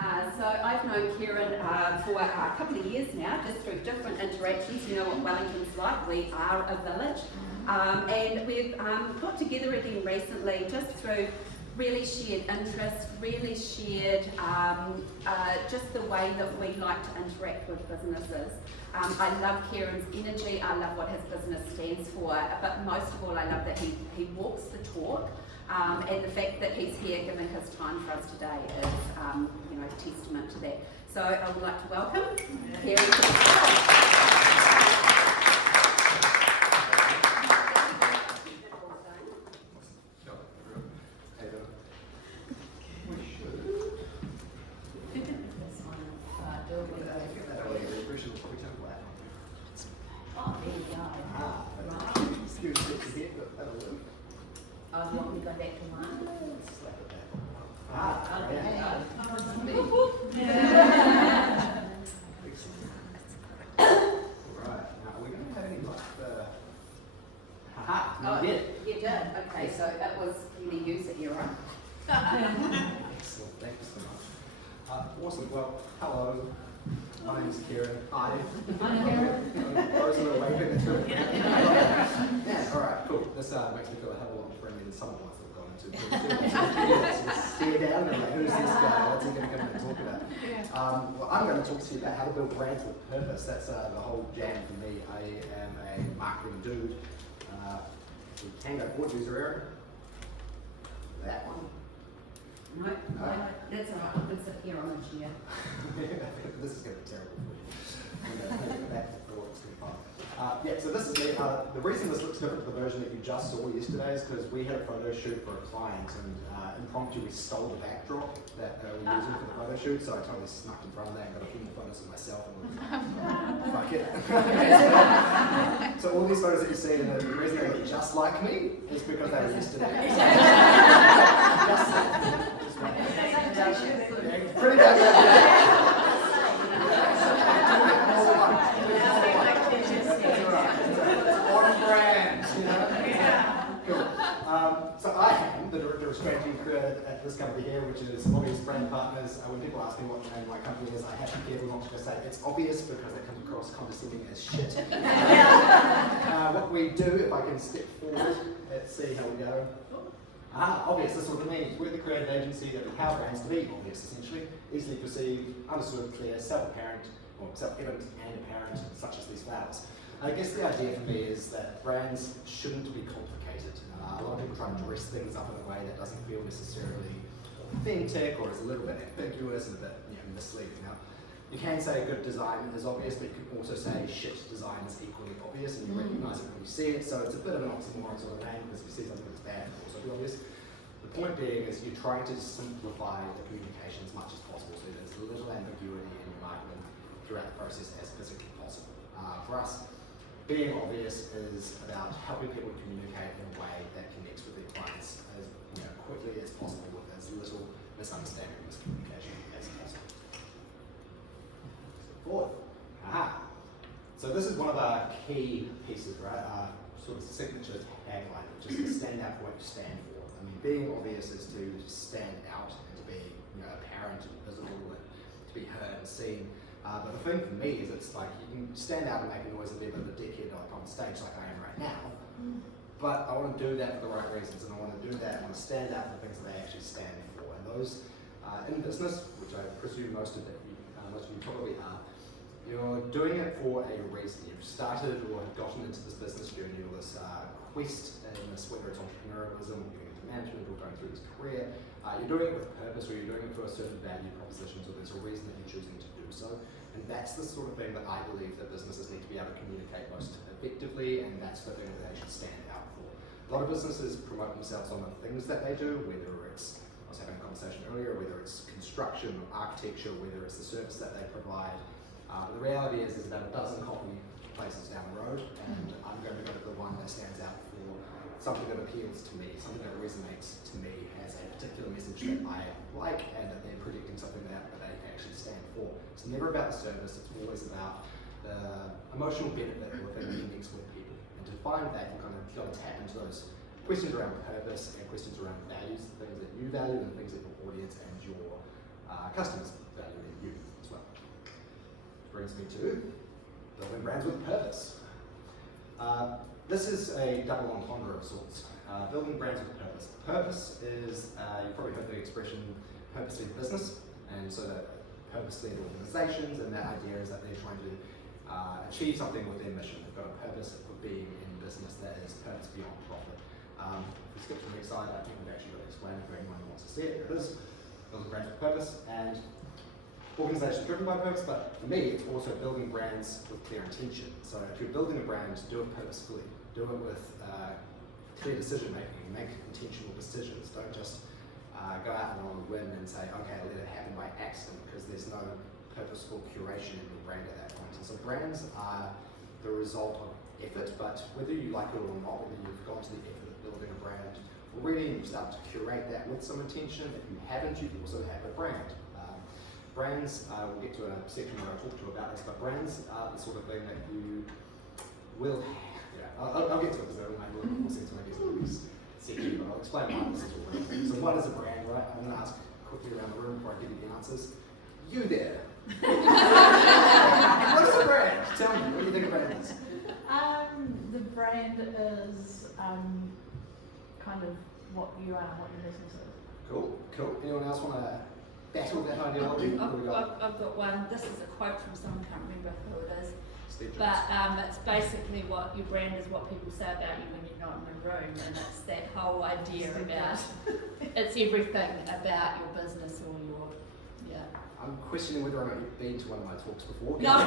So I've known Ciaran for a couple of years now, just through different interactions. You know what Wellington's like, we are a village. And we've got together again recently just through really shared interest, really shared just the way that we like to interact with businesses. I love Ciaran's energy, I love what his business stands for, but most of all I love that he walks the talk, and the fact that he's here giving his time for us today is testament to that. So I would like to welcome Ciaran to the stage. Oh, you want me to go back to one? Right, now we're going to have any You did? Okay, so that was you use it, you're right. Excellent, thank you so much. Awesome, well, hello. My name's Ciaran. Hi. I'm Ciaran. Those are waving through. Yeah, alright, cool. This makes me feel a hell of a lot more friendly than some of the ones that we've gone into. Stare down and like, who's this guy? What's he going to come and talk about? Well, I'm going to talk to you about how to build brands with purpose. That's the whole jam for me. I am a marketing dude. We can go forward, user error. That one. No, that's alright, I'm going to sit here on the chair. This is going to be terrible for you. I'm going to go back to the it's going to be fun. So this is me. The reason this looks different to the version that you just saw yesterday is because we had a photo shoot for a client, and impromptu we stole the backdrop that we were using for the photo shoot, so I totally snuck in front of that and got a few more photos of myself and was fuck it. So all these photos that you see, and the reason they look just like me is because they were yesterday. Pretty much. On brand, you know? Cool. So I am the Director of Strategy and Creative at this company here, which is Obvious Brand Partners. When people ask me what the name of my company is, I have to be careful not to just say it's obvious because it comes across condescending as shit. What we do, if I can step forward, let's see how we go. Obvious, this is what it means. We're the creative agency that empower brands to be obvious, essentially. Easily perceived, understood, clear, self-apparent, or self-evident and apparent, such as these flowers. I guess the idea for me is that brands shouldn't be complicated. A lot of people try to dress things up in a way that doesn't feel necessarily authentic or is a little bit ambiguous and a bit misleading. Now, you can say good design is obvious, but you can also say shit design is equally obvious, and you recognise it when you see it. So it's a bit of an oxymoron sort of name, because if you see something that's bad, it will also be obvious. The point being is you're trying to simplify the communication as much as possible, so there's a little ambiguity in your marketing throughout the process as physically possible. For us, being obvious is about helping people communicate in a way that connects with their clients as quickly as possible with as little misunderstanding and miscommunication as possible. Forward. So this is one of our key pieces, right? Our sort of signature tagline, which is to stand out for what you stand for. I mean, being obvious is to stand out and to be apparent and visible and to be heard and seen. But the thing for me is it's like you can stand out and make a noise and be a bit of a dickhead like on stage like I am right now, but I want to do that for the right reasons, and I want to do that, I want to stand out for the things that I actually stand for. And those in business, which I presume most of you probably are, you're doing it for a reason. You've started or have gotten into this business journey or this quest in this, whether it's entrepreneurialism or getting into management or going through this career. You're doing it with purpose, or you're doing it for a certain value proposition, so there's a reason that you're choosing to do so. And that's the sort of thing that I believe that businesses need to be able to communicate most effectively, and that's the thing that they should stand out for. A lot of businesses promote themselves on the things that they do, whether it's, I was having a conversation earlier, whether it's construction or architecture, whether it's the service that they provide. But the reality is about a dozen coffee places down the road, and I'm going to go to the one that stands out for something that appeals to me, something that resonates to me, has a particular message that I like, and that they're predicting something that they actually stand for. It's never about the service, it's always about the emotional benefit or the thing that connects with people. And to find that, you've got to tap into those questions around purpose and questions around values, things that you value and things that your audience and your customers brings me to building brands with purpose. This is a double entendre of sorts. Building brands with purpose. Purpose is, you've probably heard the expression purpose-led business, and so that purpose-led organizations, and that idea is that they're trying to achieve something with their mission. They've got a purpose for being in business that is purpose beyond profit. If we skip to the next slide, I think we've actually got to explain it for anyone who wants to see it. There it is. Building brands with purpose, and organizations driven by purpose, but for me, it's also building brands with clear intention. So if you're building a brand, do it purposefully. Do it with clear decision making. Make intentional decisions. Don't just go out and on a whim and say, okay, let it happen by accident, because there's no purposeful curation in your brand at that point. And so brands are the result of effort, but whether you like it or not, whether you've gone to the effort of building a brand already and you start to curate that with some intention, if you haven't, you also have a brand. Brands, we'll get to a section where I talk to you about this, but brands are the sort of thing that you will have. Yeah, I'll get to it because it'll make a little more sense when I get to this section, but I'll explain why this is all right. So what is a brand, right? I'm going to ask quickly around the room before I give you the answers. You there. What is a brand? Tell me, what do you think a brand is? The brand is kind of what you are, what your business is. Cool. Anyone else want to battle that ideology? I've got one. This is a quote from someone, can't remember who it is. Steve But Jobs. it's basically what your brand is, what people say about you when you're not in the room, and it's that whole idea about it's everything about your business or your I'm questioning whether or not you've been to one of my talks before. No. I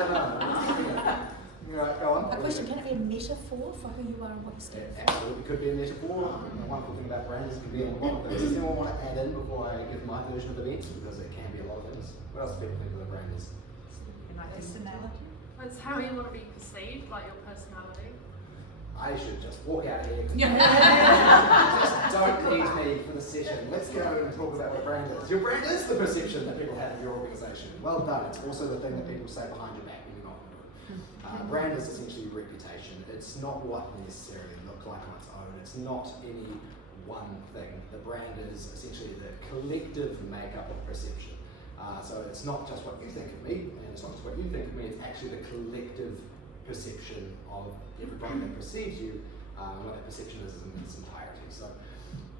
don't know. Right, go on. A question, can it be a metaphor for who you are and what you stand It for? absolutely could be a metaphor. The wonderful thing about brands is it can be a lot of things. Does anyone want to add in before I give my version of events? Because it can be a lot of things. What else do people think of a brand is? Personality. It's how you want to be perceived, like your personality. I should just walk out of here. Yeah. Just don't need me for the session. Let's go and talk about what brand is. Your brand is the perception that people have of your organisation. Well done. It's also the thing that people say behind your back when you're not doing it. Brand is essentially reputation. It's not what necessarily look like on its own. It's not any one thing. The brand is essentially the collective makeup of perception. So it's not just what you think of me, and it's not just what you think of me, it's actually the collective perception of everybody that perceives you, and what that perception is in its entirety. So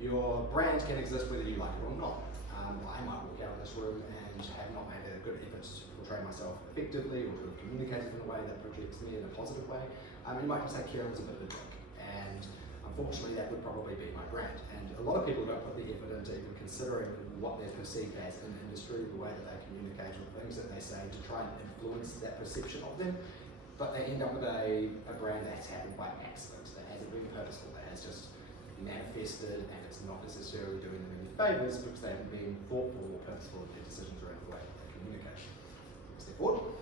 your brand can exist whether you like it or not. I might walk out of this room and have not made a good effort to portray myself effectively or to have communicated in a way that projects me in a positive way. You might just say Ciaran's a bit of a dick, and unfortunately that would probably be my brand. And a lot of people don't put the effort into even considering what they're perceived as in the industry, the way that they communicate or things that they say to try and influence that perception of them. But they end up with a brand that's happened by accident, that hasn't been purposeful, that has just manifested, and it's not necessarily doing them any favours because they haven't been thoughtful or purposeful in their decisions around the way that they communicate. Step forward.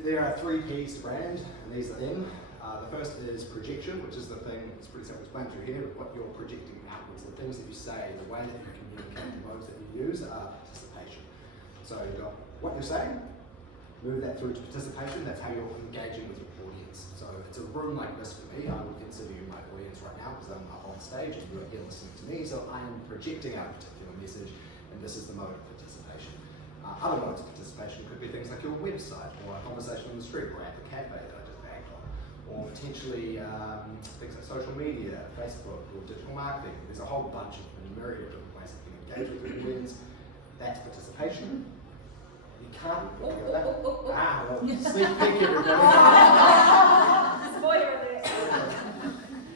There are 3 P's to brand, and these are them. The first is projection, which is the thing, it's pretty self-explanatory here, but what you're projecting outwards, the things that you say, the way that you communicate, the modes that you use are participation. So you've got what you're saying, move that through to participation, that's how you're engaging with your audience. So if it's a room like this for me, I would consider you my audience right now because I'm up on stage and you're here listening to me, so I am projecting out a particular message, and this is the mode of participation. Other modes of participation could be things like your website, or a conversation on the street, or at the cafe that I just bagged on, or potentially things like social media, Facebook, or digital marketing. There's a whole bunch of myriad of different ways that you can engage with your audience. That's participation. You can't well, sneak peek everybody. Spoiler alert.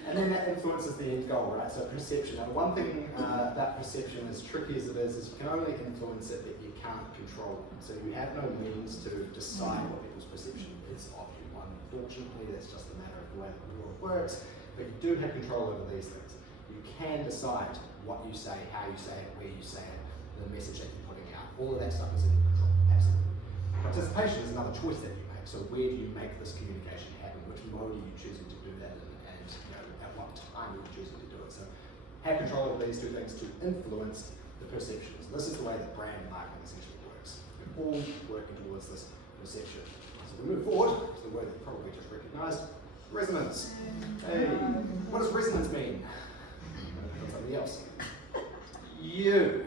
And then that influences the end goal, right? So perception. Now, one thing about perception, as tricky as it is you can only influence it, but you can't control it. So you have no means to decide what people's perception is of you. Unfortunately, that's just a matter of the way that the world works. But you do have control over these things. You can decide what you say, how you say it, where you say it, the message that you're putting out. All of that stuff is in your control, absolutely. Participation is another choice that you make. So where do you make this communication happen? Which mode are you choosing to do that in? And at what time are you choosing to do it? So have control over these 2 things to influence the perceptions. This is the way that brand marketing essentially works. We're all working towards this perception. So we move forward to the word that you probably just recognised, resonance. Hey, what does resonance mean? Somebody else. You.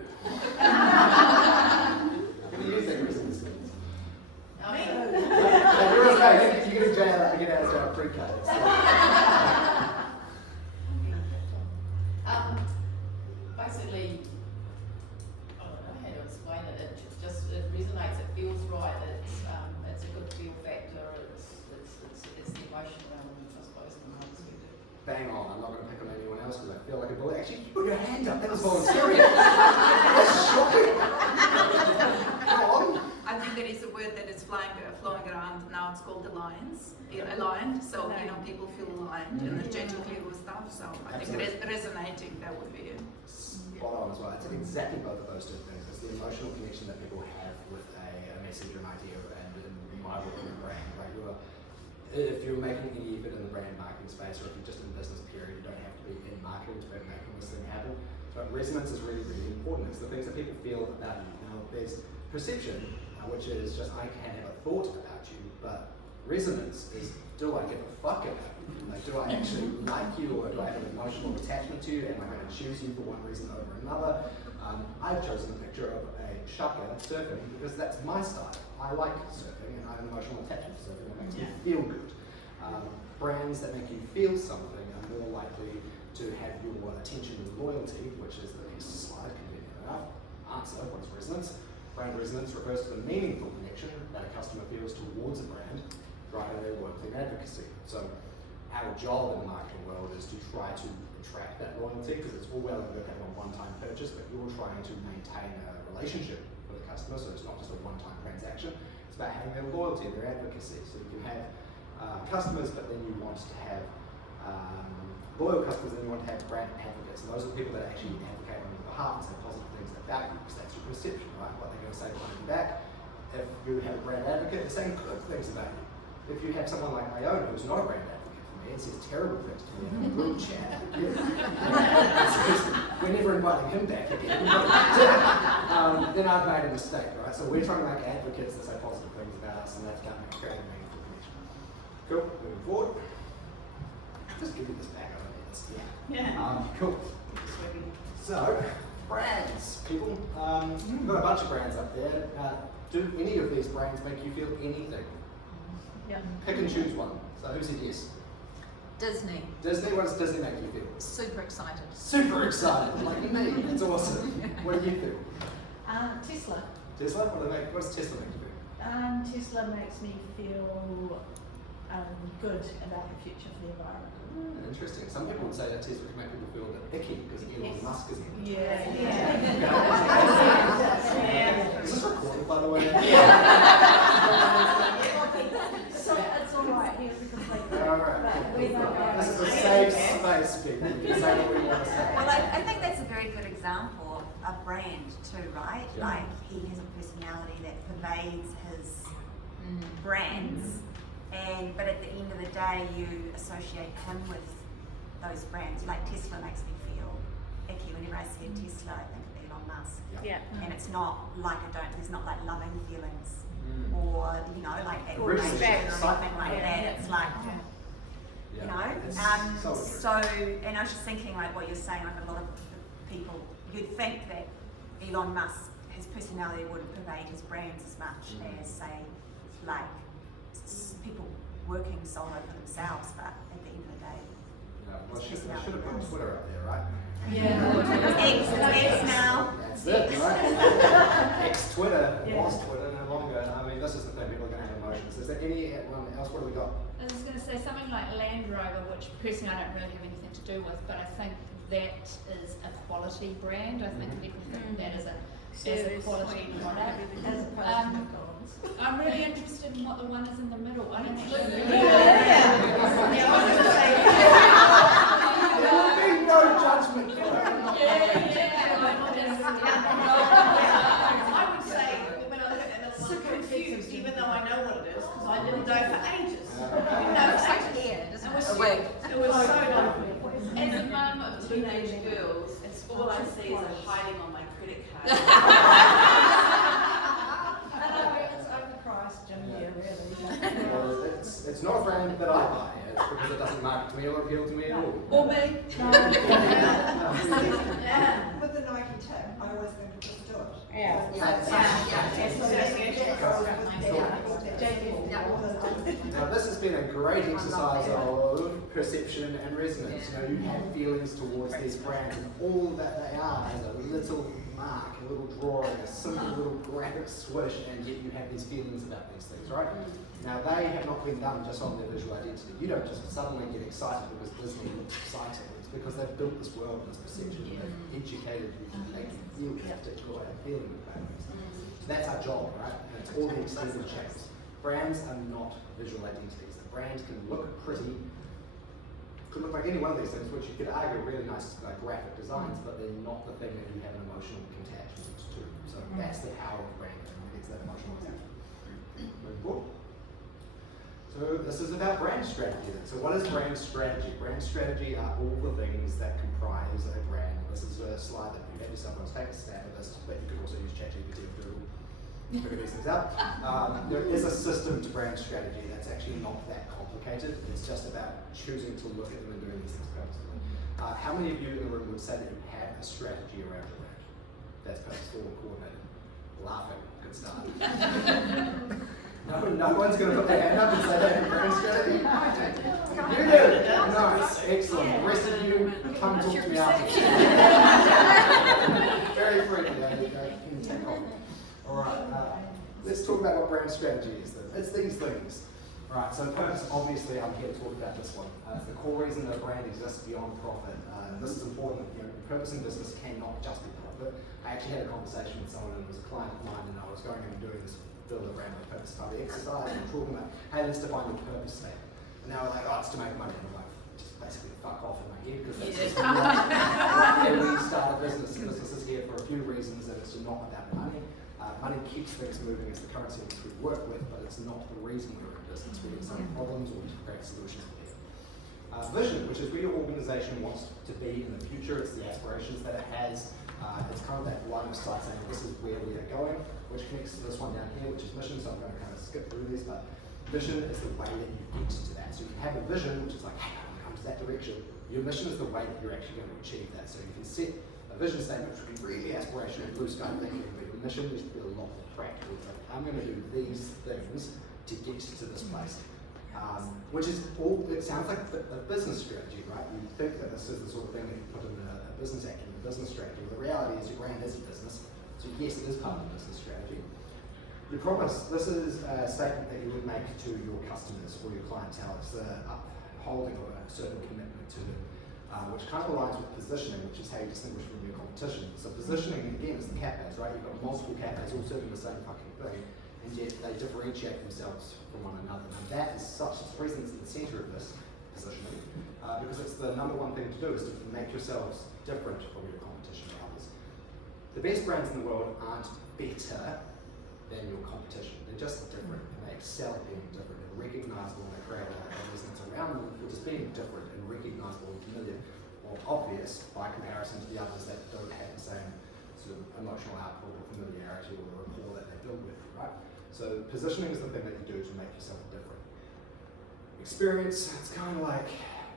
basically, I don't know how to explain it. It resonates. It feels right. It's a good feel factor. It's the emotional element, I suppose, from my perspective. Bang on. I'm not going to pick on anyone else because I feel like a bully. Actually, you put your hand up. That was voluntary. That's shocking. Go on. I think there is a word that is flowing around now. It's called alliance. Aligned. So people feel aligned and energetically with stuff. So I think resonating. That would be it. Spot on as well. It's exactly both of those two things. It's the emotional connection that people have with a message or an idea, and in my world, in a brand. Right? If you're making any effort in the brand marketing space, or if you're just in business period, you don't have to be in marketing to be making this thing happen. But resonance is really, really important. It's the things that people feel about you. Now, there's perception, which is just I can have a thought about you, but resonance is, do I give a fuck about you? Like, do I actually like you, or do I have an emotional attachment to you? Am I going to choose you for one reason over another? I've chosen a picture of a shaka surfing because that's my style. I like surfing and I have an emotional attachment to surfing. It makes me feel good. Brands that make you feel something are more likely to have your attention and loyalty, which is the next slide, convenient enough. Answer, what's resonance? Brand resonance refers to the meaningful connection that a customer feels towards a brand, driving their loyalty and advocacy. So our job in the marketing world is to try to attract that loyalty, because it's all well and good having a one-time purchase, but you're trying to maintain a relationship with a customer, so it's not just a one-time transaction. It's about having their loyalty and their advocacy. So you can have customers, but then you want to have loyal customers, and you want to have brand advocates. And those are the people that actually advocate on your behalf and say positive things about you, because that's your perception, right? What they're going to say behind your back. If you have a brand advocate, they're saying good things about you. If you have someone like Iona, who's not a brand advocate for me, and says terrible things to me in a group chat, we're never inviting him back again. Then I've made a mistake, right? So we're trying to make advocates that say positive things about us, and that's going to create a meaningful connection. Cool, moving forward. Just give me this back, I don't need this. Yeah. Cool. So, brands, people. We've got a bunch of brands up there. Do any of these brands make you feel anything? Yeah. Pick and choose one. So who said yes? Disney. Disney, what does Disney make you feel? Super excited. Super excited, like me. That's awesome. What do you feel? Tesla. Tesla? What does Tesla make you feel? Tesla makes me feel good about the future for the environment. Interesting. Some people would say that Tesla can make people feel a bit icky because Elon Musk is in it. Yeah. Is this recorded, by the way? So it's all right here because Alright. we don't go. This is a safe space, people. We can say what we want to say. Well, I think that's a very good example of a brand too, right? Yeah. Like he has a personality that pervades his brands, but at the end of the day, you associate him with those brands. Like Tesla makes me feel icky whenever I see a Tesla. I think of Elon Musk, and it's not like there's not like loving feelings or like Respect. or something like that. It's like. You know, so and I was just thinking like what you're saying, like a lot of people, you'd think that Elon Musk, his personality wouldn't pervade his brands as much as say, like people working solo for themselves, but at the end of the day, Well, I should have put Twitter up there, right? X now. That's it, right? X-Twitter was Twitter, no longer. I mean, this is the thing, people are going to have emotions. Is there anyone else? What do we got? I was going to say something like Land Rover, which personally I don't really have anything to do with, but I think that is a quality brand. I think people think that is a quality product. As opposed to McDonald's. I'm really interested in what the one is in the middle. I don't actually There will be no judgment for that. I would say, when I look at that, I'm so confused, even though I know what it is, because I didn't know for ages. It was so As a mum of teenage girls, it's all I see is a hiding on my credit card. It's overpriced, Jim, really. Well, it's not a brand that I buy. It's because it doesn't market to me or appeal to me at all. Or me. With the Nike tip, I always think to just do it. Yeah. Now this has been a great exercise of perception and resonance. You know, you have feelings towards these brands, and all that they are is a little mark, a little drawing, a simple little graphic swoosh, and yet you have these feelings about these things, right? Now they have not been done just on their visual identity. You don't just suddenly get excited because Disney looks exciting. It's because they've built this world and this perception, and they've educated you to make you feel that particular way of feeling about things. So that's our job, right? And it's all the extended channels. Brands are not visual identities. The brand can look pretty, could look like any one of these things, which you could argue are really nice graphic designs, but they're not the thing that you have an emotional attachment to. So that's the power of branding, and it's that emotional attachment. Moving forward. So this is about brand strategy then. So what is brand strategy? Brand strategy are all the things that comprise a brand. This is a slide that you have yourself on, take a stab at this, but you could also use ChatGPT or Google to figure these things out. There is a system to brand strategy that's actually not that complicated. It's just about choosing to look at them and doing these things purposefully. How many of you in the room would say that you have a strategy around your brand that's purposeful and coordinated? Laughing, good start. No one's going to put their hand up and say they have a brand strategy. You do. Nice, excellent. The rest of you, come talk to me after. Very frequently, you can take off. Alright, let's talk about what brand strategy is then. It's these things. Right, so purpose, obviously I'm here to talk about this one. It's the core reason that a brand exists beyond profit. This is important. You know, purpose in business cannot just be profit. I actually had a conversation with someone, and it was a client of mine, and I was going and doing this build a brand with purpose study exercise, and talking about, hey, let's define your purpose statement. And they were like, oh, it's to make money. And I'm like, just basically fuck off in my head, because that's just why we start a business. Business is here for a few reasons, and it's not about money. Money keeps things moving as the currency which we work with, but it's not the reason we're in business. We're in solve problems or to create solutions for people. Vision, which is where your organization wants to be in the future. It's the aspirations that it has. It's kind of that line of sight saying this is where we are going, which connects to this one down here, which is mission. So I'm going to kind of skip through these, but vision is the way that you get to that. So you can have a vision, which is like, hey, I want to come to that direction. Your mission is the way that you're actually going to achieve that. So you can set a vision statement, which would be really aspirational, blue sky thinking, but your mission is to be a lot more practical. It's like, I'm going to do these things to get to this place. Which is all, it sounds like a business strategy, right? You think that this is the sort of thing that you put in a business action, a business strategy. Well, the reality is your brand is a business, so yes, it is part of the business strategy. Your promise, this is a statement that you would make to your customers or your clientele. It's the upholding of a certain commitment to them, which kind of aligns with positioning, which is how you distinguish from your competition. So positioning, again, is the cafes, right? You've got multiple cafes all serving the same fucking thing, and yet they differentiate themselves from one another. And that is such, the reason it's in the centre of this positioning, because it's the number one thing to do is to make yourselves different from your competition or others. The best brands in the world aren't better than your competition. They're just different, and they excel at being different and recognisable, and they create a resonance around them, which is being different and recognisable and familiar or obvious by comparison to the others that don't have the same sort of emotional output or familiarity or rapport that they build with, right? So positioning is the thing that you do to make yourself different. Experience, it's kind of like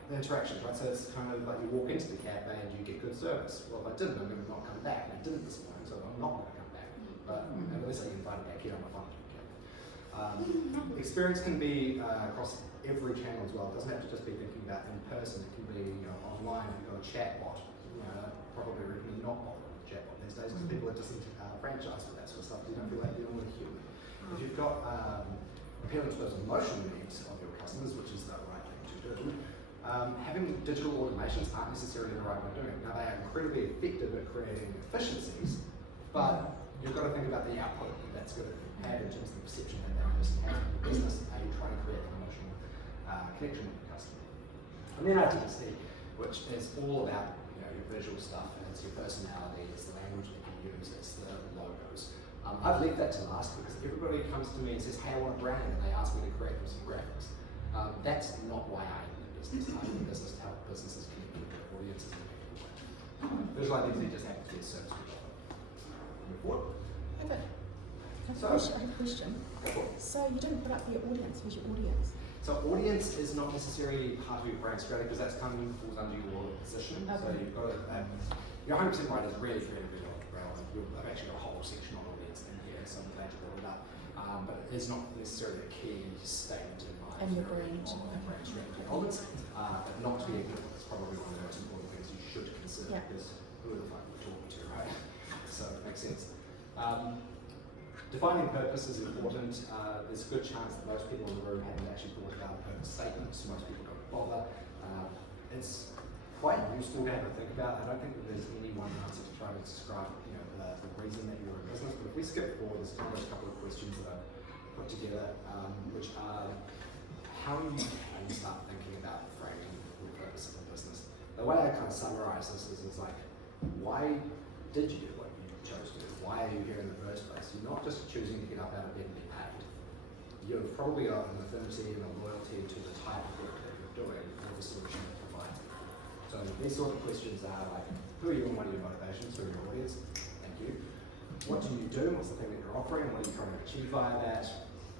the interactions, right? So it's kind of like you walk into the cafe and you get good service. Well, if I didn't, I'm going to not come back. And I didn't this morning, so I'm not going to come back. But unless I get invited back here, I'm not fun to the cafe. Experience can be across every channel as well. It doesn't have to just be thinking about in person. It can be, you know, online. If you've got a chatbot, you know, I'd probably recommend not bothering with a chatbot these days because people are disenfranchised with that sort of stuff. You don't feel like dealing with a human. If you've got appealing to those emotional needs of your customers, which is the right thing to do, having digital automations aren't necessarily the right way of doing it. Now they are incredibly effective at creating efficiencies, but you've got to think about the output that's going to have in terms of the perception that that person has in your business and how you're trying to create an emotional connection with your customer. And then identity, which is all about, you know, your visual stuff, and it's your personality, it's the language that you use, it's the logos. I've left that to last because everybody comes to me and says, hey, I want a brand, and they ask me to create them some graphics. That's not why I'm in the business. I'm in the business to help businesses connect with their audiences in a meaningful way. Visual identity just happens to be a service we offer. Move forward. I have a question. So you didn't put up your audience. Who's your audience? So audience is not necessarily part of your brand strategy because that's kind of falls under your position. So Okay. you've got to, you're 100% right, it's really, really, really relevant. I've actually got a whole section on audience in here, so I'm glad you brought it up. But it is not necessarily a key statement in my And the theory brand. of brand strategy elements, but not to be ignored. It's probably one of the most important things you should consider Yeah. because who the fuck are we talking to, right? So it makes sense. Defining purpose is important. There's a good chance that most people in the room haven't actually thought about a purpose statement, so most people don't bother. It's quite useful to have a think about. I don't think that there's any one answer to try to describe, the reason that you're in business. But if we skip forward, there's kind of a couple of questions that I've put together, which are how you can start thinking about framing your purpose of a business. The way I kind of summarize this is like, why did you do what you chose to do? Why are you here in the first place? You're not just choosing to get up out of bed and be paid. You've probably got an affinity and a loyalty to the type of work that you're doing or the solution that provides. So these sort of questions are like, who are you and what are your motivations? Who are your audience? Thank you. What do you do? What's the thing that you're offering? What are you trying to achieve via that?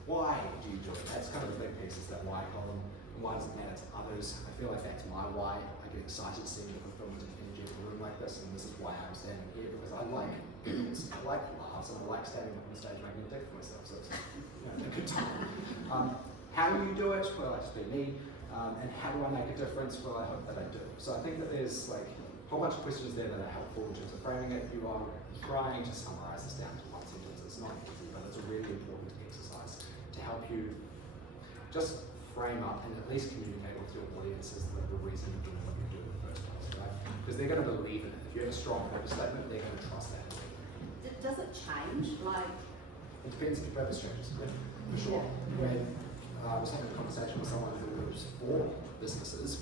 Why do you do it? That's kind of the big piece, is that why column. And why does it matter to others? I feel like that's my why. I get excited seeing the fulfillment and energy of a room like this, and this is why I'm standing here, because I like giggles, I like laughs, and I like standing up on stage making a dick for myself, so it's a good time. How do you do it? Well, I just be me. And how do I make a difference? Well, I hope that I do. So I think that there's like a whole bunch of questions there that are helpful in terms of framing it. You are trying to summarize this down to one sentence. It's not easy, but it's a really important exercise to help you just frame up and at least communicate with your audiences the reason you're doing what you do in the first place, right? Because they're going to believe in it. If you have a strong purpose statement, they're going to trust that. Does it change? Like, It depends if your purpose changes, yeah, for sure. When I was having a conversation with someone who was for businesses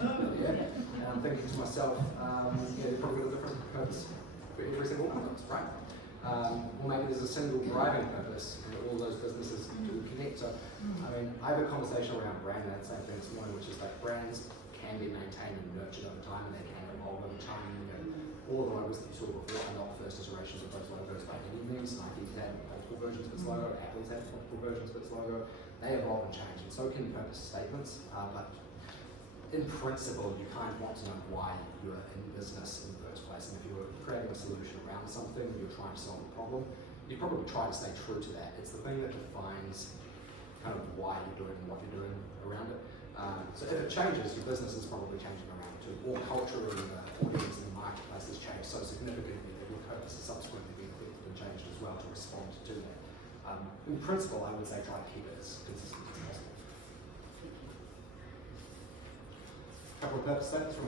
earlier, and I'm thinking to myself, they've probably got a different purpose for every single one of those, right? Or maybe there's a single driving purpose and all those businesses do connect. So, I mean, I have a conversation around brand, and that same thing this morning, which is like brands can be maintained and nurtured over time, and they can evolve over time. All of the logos that you saw before are not first iterations of those logos by any means. Nike's had multiple versions of its logo, Apple's had multiple versions of its logo. They evolve and change, and so can purpose statements. But in principle, you kind of want to know why you're in business in the first place. And if you're creating a solution around something, you're trying to solve a problem, you probably try to stay true to that. It's the thing that defines kind of why you're doing what you're doing around it. So if it changes, your business is probably changing around it too. Or culturally, the audience in the marketplace has changed so significantly that your purpose has subsequently been affected and changed as well to respond to that. In principle, I would say try to keep it as consistent as possible. A couple of purpose statements from